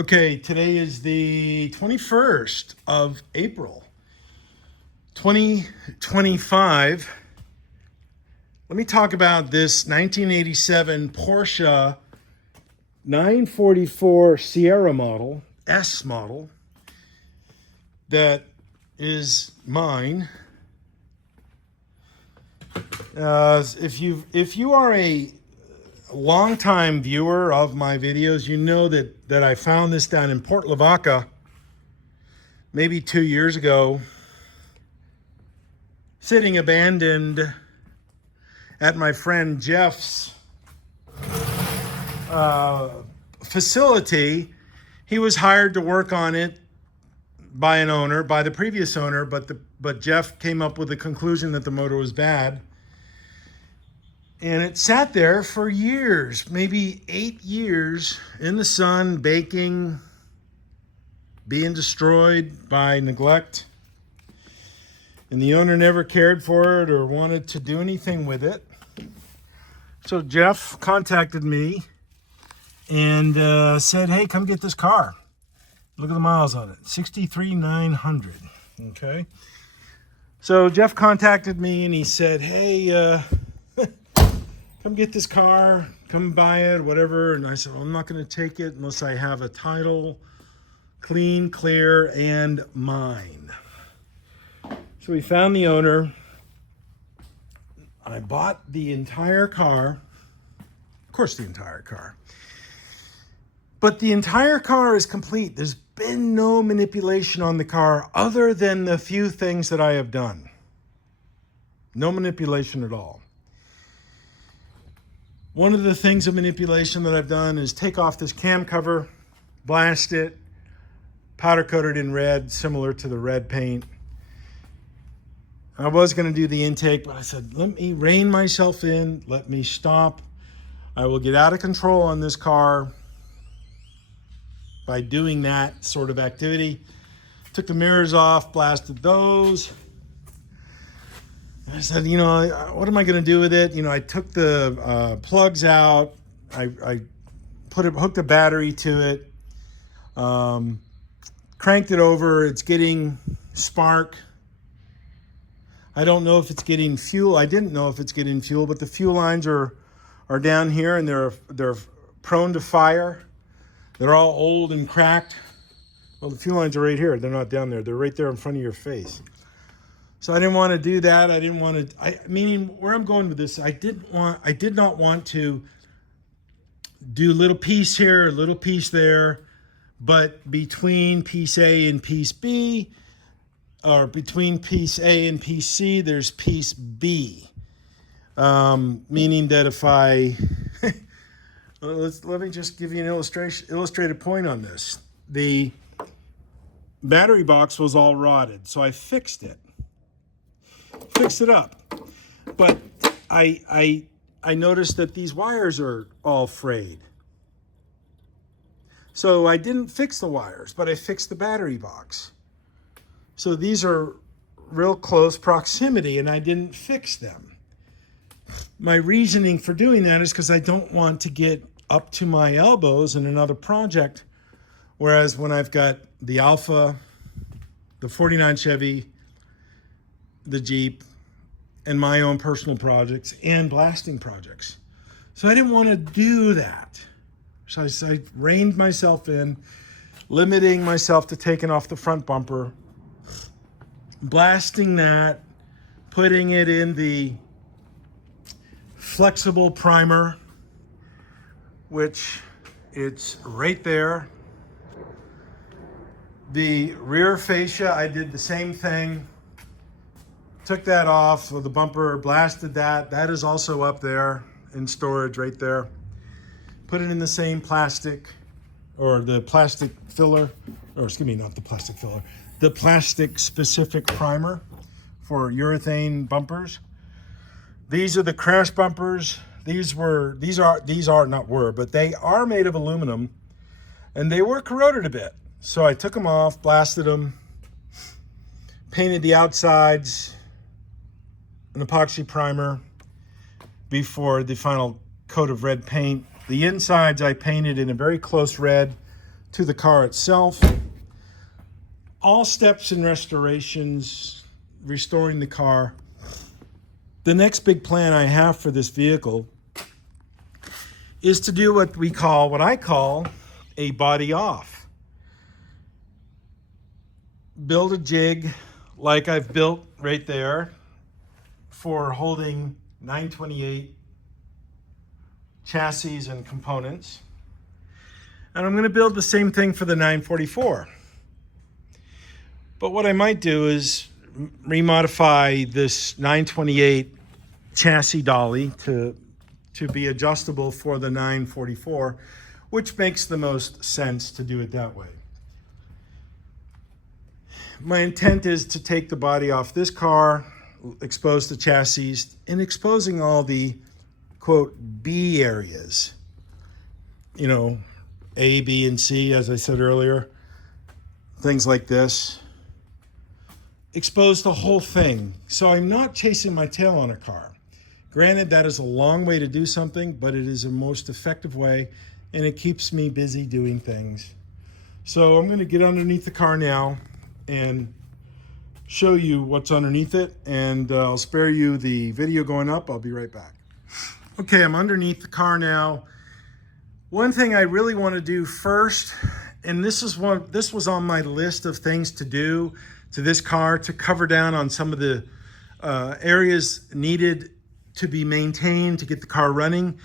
Okay, today is the 21st of April, 2025. Let me talk about this 1987 Porsche 944 Sierra model, S model, that is mine. If you are a longtime viewer of my videos, you know that I found this down in Port Lavaca maybe 2 years ago, sitting abandoned at my friend Jeff's facility. He was hired to work on it by an owner, by the previous owner, but Jeff came up with the conclusion that the motor was bad. And it sat there for years, maybe 8 years, in the sun, baking, being destroyed by neglect. And the owner never cared for it or wanted to do anything with it. So Jeff contacted me and said, hey, come get this car. Look at the miles on it, 63,900, okay? So Jeff contacted me and he said, hey, come get this car, come buy it, whatever. And I said, well, I'm not going to take it unless I have a title, clean, clear, and mine. So we found the owner. I bought the entire car. Of course, the entire car. But the entire car is complete. There's been no manipulation on the car other than the few things that I have done. No manipulation at all. One of the things of manipulation that I've done is take off this cam cover, blast it, powder coat it in red, similar to the red paint. I was going to do the intake, but I said, let me rein myself in, let me stop. I will get out of control on this car by doing that sort of activity. Took the mirrors off, blasted those. I said, what am I going to do with it? I took the plugs out. I hooked a battery to it. Cranked it over. It's getting spark. I don't know if it's getting fuel. I didn't know if it's getting fuel, but the fuel lines are down here and they're prone to fire. They're all old and cracked. Well, the fuel lines are right here. They're not down there. They're right there in front of your face. So I didn't want to do that. Meaning where I'm going with this, I did not want to do a little piece here, a little piece there, but between piece A and piece B, or between piece A and piece C, there's piece B. Meaning that if I, let me just give you an illustrated point on this. The battery box was all rotted, so I fixed it up, but I noticed that these wires are all frayed. So I didn't fix the wires, but I fixed the battery box. So these are real close proximity, and I didn't fix them. My reasoning for doing that is because I don't want to get up to my elbows in another project, whereas when I've got the Alpha, the 49 Chevy, the Jeep, and my own personal projects and blasting projects. So I didn't want to do that. So I reined myself in, limiting myself to taking off the front bumper, blasting that, putting it in the flexible primer, which it's right there. The rear fascia, I did the same thing. Took that off of the bumper, blasted that. That is also up there in storage right there. Put it in the same plastic, or the plastic filler, or excuse me, not the plastic filler, the plastic specific primer for urethane bumpers. These are the crash bumpers. They are made of aluminum, and they were corroded a bit. So I took them off, blasted them, painted the outsides, an epoxy primer before the final coat of red paint. The insides I painted in a very close red to the car itself. All steps in restorations, restoring the car. The next big plan I have for this vehicle is to do what I call a body off. Build a jig like I've built right there for holding 928 chassis and components. And I'm going to build the same thing for the 944. But what I might do is remodify this 928 chassis dolly to be adjustable for the 944, which makes the most sense to do it that way. My intent is to take the body off this car, expose the chassis, and exposing all the, quote, B areas. You know, A, B, and C, as I said earlier. Things like this. Expose the whole thing. So I'm not chasing my tail on a car. Granted, that is a long way to do something, but it is a most effective way, and it keeps me busy doing things. So I'm going to get underneath the car now and show you what's underneath it, and I'll spare you the video going up. I'll be right back. Okay, I'm underneath the car now. One thing I really want to do first, and this was on my list of things to do to this car, to cover down on some of the areas needed to be maintained to get the car running.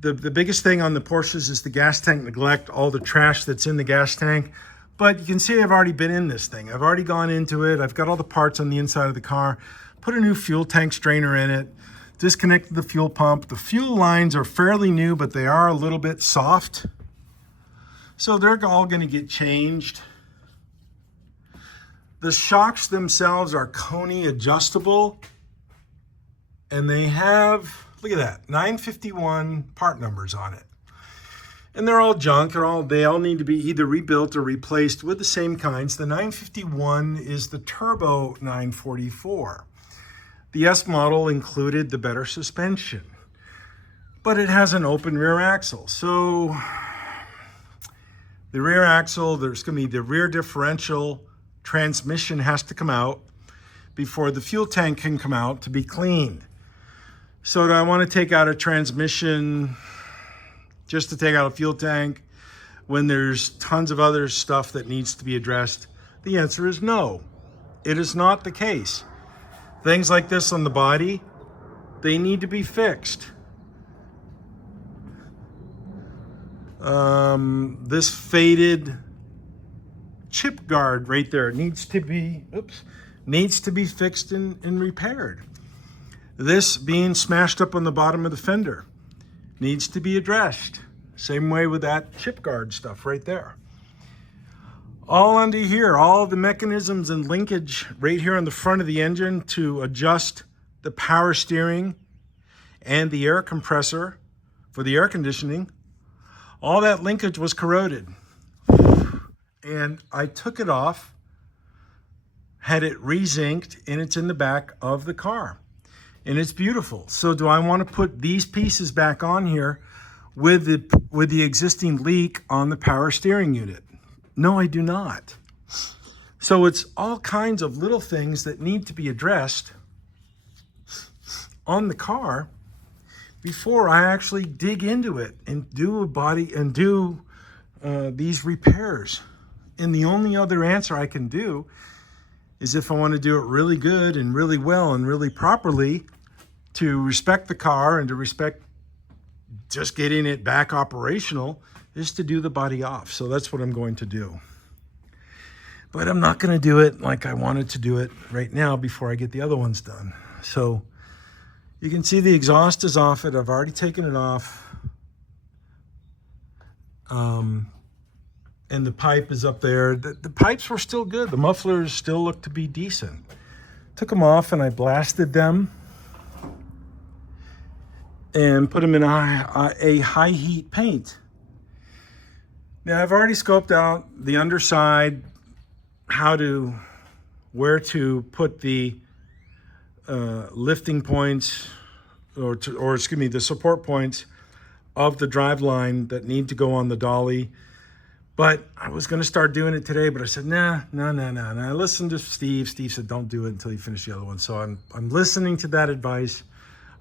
The biggest thing on the Porsches is the gas tank neglect, all the trash that's in the gas tank. But you can see I've already been in this thing. I've already gone into it. I've got all the parts on the inside of the car, put a new fuel tank strainer in it, disconnected the fuel pump. The fuel lines are fairly new, but they are a little bit soft. So they're all going to get changed. The shocks themselves are Coney adjustable, and they have, look at that, 951 part numbers on it. And they're all junk. They all need to be either rebuilt or replaced with the same kinds. The 951 is the turbo 944. The S model included the better suspension, but it has an open rear axle. So the rear axle, there's going to be the rear differential transmission has to come out before the fuel tank can come out to be cleaned. So do I want to take out a transmission just to take out a fuel tank when there's tons of other stuff that needs to be addressed? The answer is no. It is not the case. Things like this on the body, they need to be fixed. This faded chip guard right there needs to be fixed and repaired. This being smashed up on the bottom of the fender needs to be addressed. Same way with that chip guard stuff right there. All under here, all the mechanisms and linkage right here on the front of the engine to adjust the power steering and the air compressor for the air conditioning. All that linkage was corroded. And I took it off, had it re-zinced, and it's in the back of the car. And it's beautiful. So do I want to put these pieces back on here with the existing leak on the power steering unit? No, I do not. So it's all kinds of little things that need to be addressed on the car before I actually dig into it and do a body and do these repairs. And the only other answer I can do is if I want to do it really good and really well and really properly to respect the car and to respect just getting it back operational, is to do the body off. So that's what I'm going to do. But I'm not going to do it like I wanted to do it right now before I get the other ones done. So you can see the exhaust is off it. I've already taken it off. And the pipe is up there. The pipes were still good. The mufflers still look to be decent. Took them off and I blasted them and put them in a high heat paint. Now I've already scoped out the underside, where to put the lifting points, or the support points of the driveline that need to go on the dolly. But I was going to start doing it today, but I said, nah. I listened to Steve. Steve said, don't do it until you finish the other one. So I'm listening to that advice.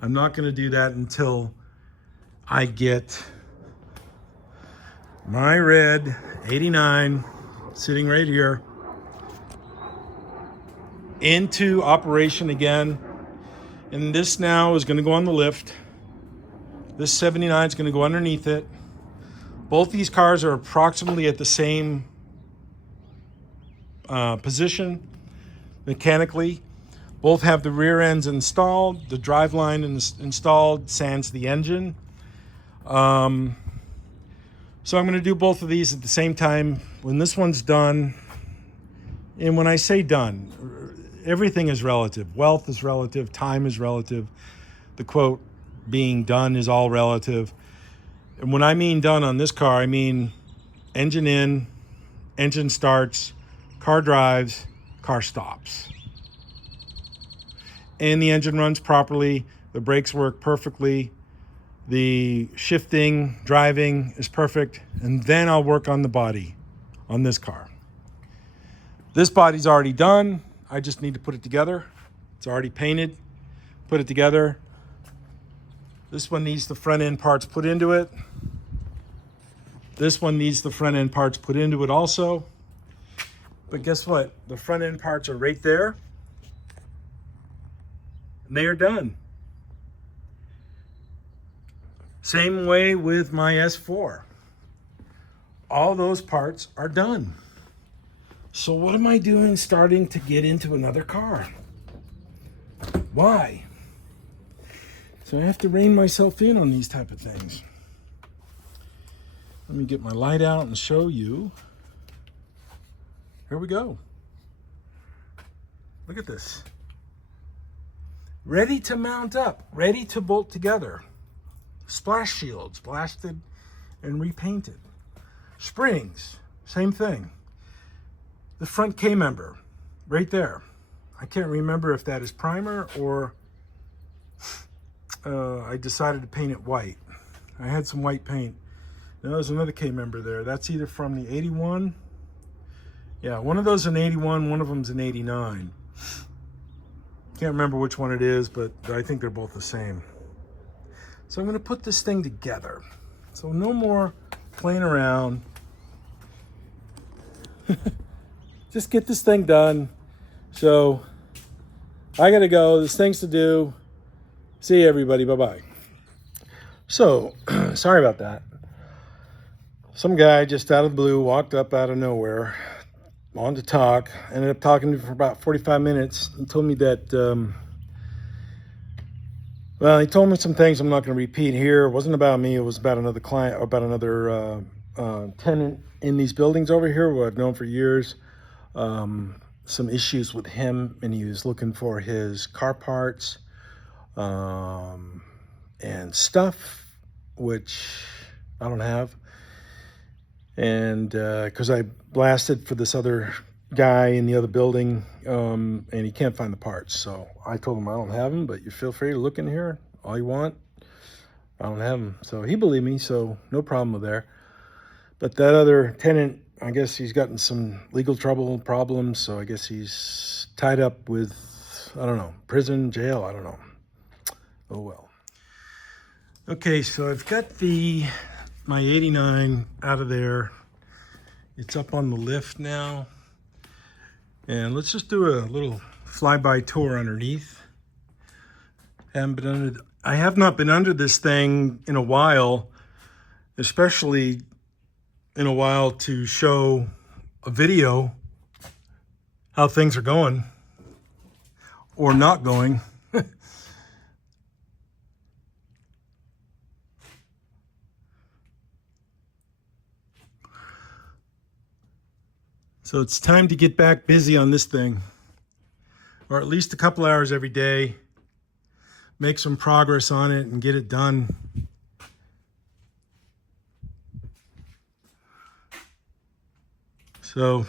I'm not going to do that until I get my red 89 sitting right here into operation again. And this now is going to go on the lift. This 79 is going to go underneath it. Both these cars are approximately at the same position mechanically. Both have the rear ends installed, the driveline installed, sans the engine. So I'm going to do both of these at the same time. When this one's done, and when I say done, everything is relative. Wealth is relative. Time is relative. The quote, being done is all relative. And when I mean done on this car, I mean engine in, engine starts, car drives, car stops. And the engine runs properly. The brakes work perfectly. The shifting, driving is perfect. And then I'll work on the body on this car. This body's already done. I just need to put it together. It's already painted. Put it together. This one needs the front end parts put into it. This one needs the front end parts put into it also. But guess what? The front end parts are right there. And they are done. Same way with my S4. All those parts are done. So what am I doing starting to get into another car? Why? So I have to rein myself in on these type of things. Let me get my light out and show you. Here we go. Look at this. Ready to mount up, ready to bolt together. Splash shields, blasted and repainted. Springs, same thing. The front K-member, right there. I can't remember if that is primer or I decided to paint it white. I had some white paint. Now there's another K-member there. That's either from the 81. Yeah, one of those is an 81, one of them's an 89. Can't remember which one it is, but I think they're both the same. So I'm going to put this thing together. So no more playing around. Just get this thing done. So I got to go. There's things to do. See you, everybody. Bye-bye. So, sorry about that. Some guy just out of the blue walked up out of nowhere, wanted to talk, ended up talking to me for about 45 minutes and told me that, well, he told me some things I'm not going to repeat here. It wasn't about me. It was about another client, about another tenant in these buildings over here who I've known for years. Some issues with him, and he was looking for his car parts and stuff, which I don't have. And because I blasted for this other guy in the other building, and he can't find the parts. So I told him I don't have them, but you feel free to look in here all you want. I don't have them. So he believed me, so no problem with there. But that other tenant, I guess he's gotten some legal problems, so I guess he's tied up with, I don't know, prison, jail, I don't know. Oh well. Okay, so I've got my 89 out of there. It's up on the lift now. And let's just do a little flyby tour underneath. I have not been under this thing in a while, especially in a while to show a video how things are going or not going. So it's time to get back busy on this thing, or at least a couple hours every day, make some progress on it and get it done. So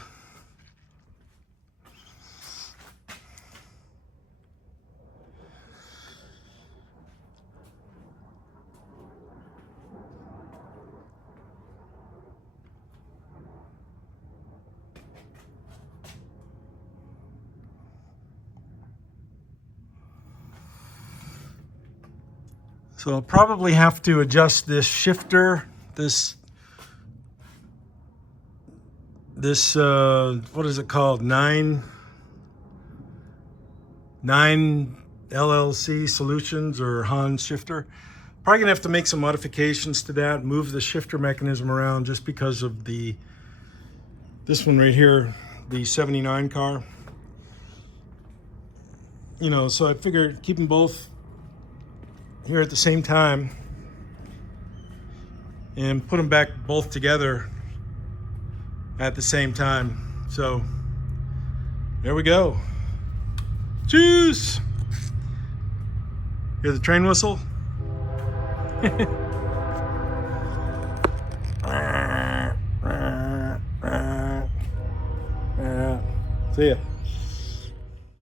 So I'll probably have to adjust this shifter, this what is it called? 9 LLC Solutions or Hans shifter. Probably gonna have to make some modifications to that, move the shifter mechanism around just because of this one right here, the 79 car. You know, so I figured keep them both here at the same time and put them back both together at the same time. So there we go. Juice! Hear the train whistle? See ya.